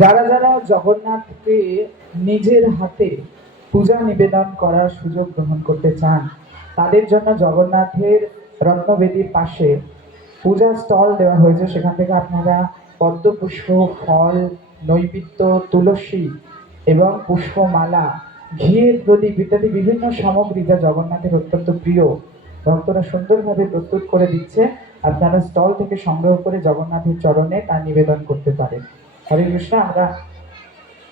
যারা যারা জগন্নাথকে নিজের হাতে পূজা নিবেদন করার সুযোগ গ্রহণ করতে চান, তাদের জন্য জগন্নাথের রত্নবেদীর পাশে পূজা স্টল দেওয়া হয়েছে। সেখান থেকে আপনারা পদ্মপুষ্প, ফল, নৈবেদ্য, তুলসী এবং পুষ্পমালা, ঘিয়ের প্রদীপ ইত্যাদি বিভিন্ন সামগ্রী যা জগন্নাথের অত্যন্ত প্রিয়, ভক্তরা সুন্দরভাবে প্রস্তুত করে দিচ্ছে। আপনারা স্টল থেকে সংগ্রহ করে জগন্নাথের চরণে তা নিবেদন করতে পারেন। হরে কৃষ্ণ। আমরা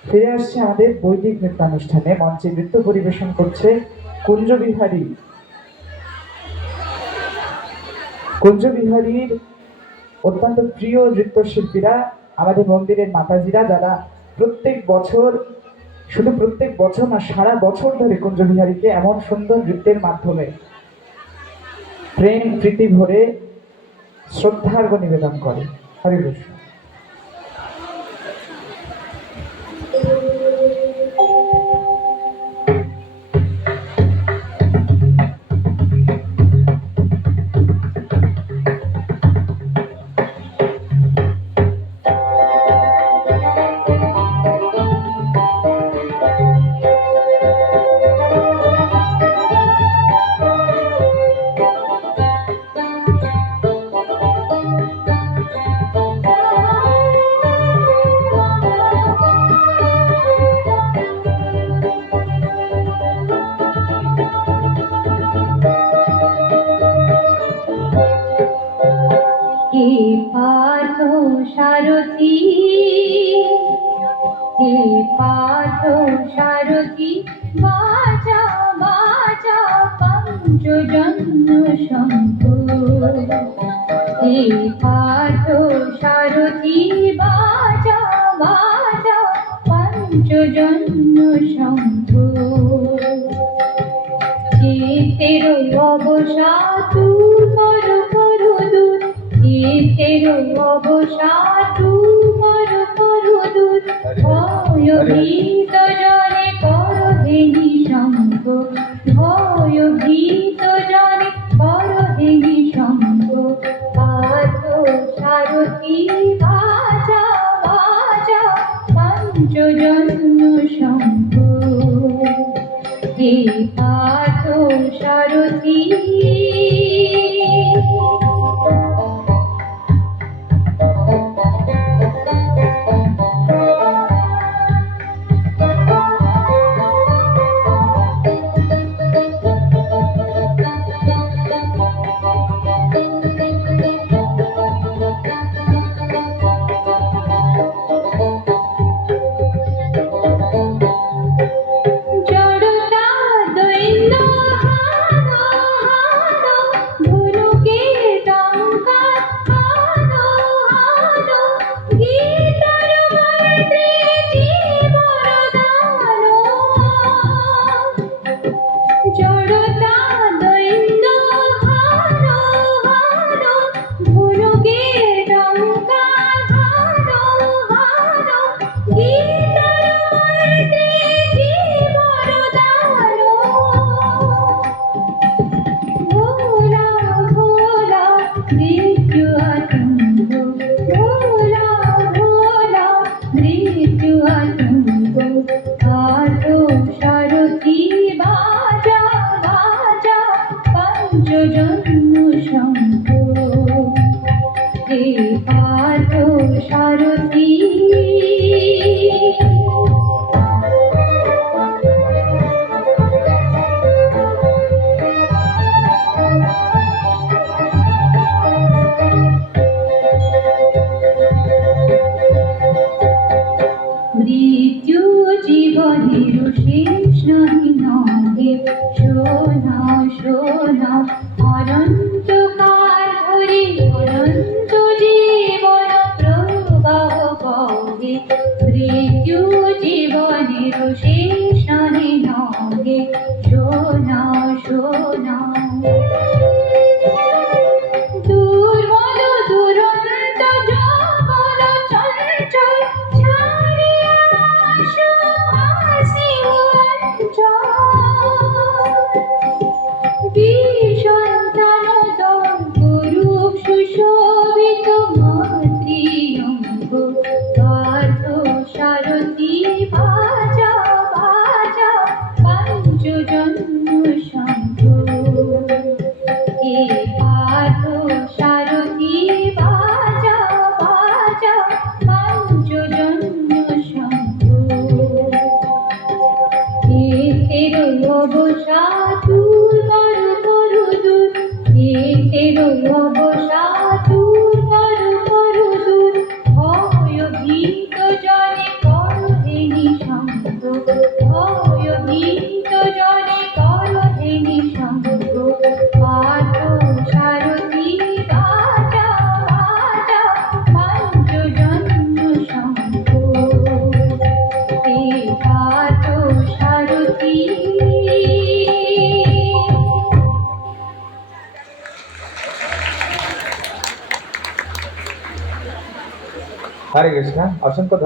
ফিরে আসছি আমাদের বৈদিক নৃত্যানুষ্ঠানে। মঞ্চে নৃত্য পরিবেশন করছে কুঞ্জবিহারী। কুঞ্জবিহারীর অত্যন্ত প্রিয় নৃত্যশিল্পীরা আমাদের মন্দিরের মাতাজিরা, যারা প্রত্যেক বছর, শুধু প্রত্যেক বছর না, সারা বছর ধরে কুঞ্জবিহারীকে এমন সুন্দর নৃত্যের মাধ্যমে প্রেম প্রীতি ভরে শ্রদ্ধার্ঘ্য নিবেদন করে। হরে কৃষ্ণ। পার্থ সারথি, হে পার্থ সারথি, বাজা বাজা পঞ্চজন্য শঙ্খ। হে পার্থ সারথি, বাজা বাজা পঞ্চজন্য শঙ্খ। তেরো অবসা তু কর কর দূর, তেরো অবসা তু কর কর দূর। ভয়ভীত জনে কর হেনি শঙ্খ, ভয়ভীত জনে কর হেনি শঙ্খ। পার্থ সারথি, বাজা বাজা পঞ্চজন্য শঙ্খ। হে পার্থ সারথি। পঞ্চজন্য শঙ্খ। হে পার্থ সারথি। মৃত্যু জীবনের শেষ নাহি নহে, শোনা শোনা অনন্তকাল ধরে অনন্ত জীবন প্রবাহ বহে। মৃত্যু জীবনের শেষ নাহি নহে, শোনা শোনা। দুর্মদ দুরন্ত জগৎ চঞ্চল, ছাড়িয়া আসো আসি অঞ্চল। বিষন্তান তরুপ সুশোভিত মাতৃঅঙ্গ, পার্থ হরে কৃষ্ণ, অসংখ্য ধন্যবাদ।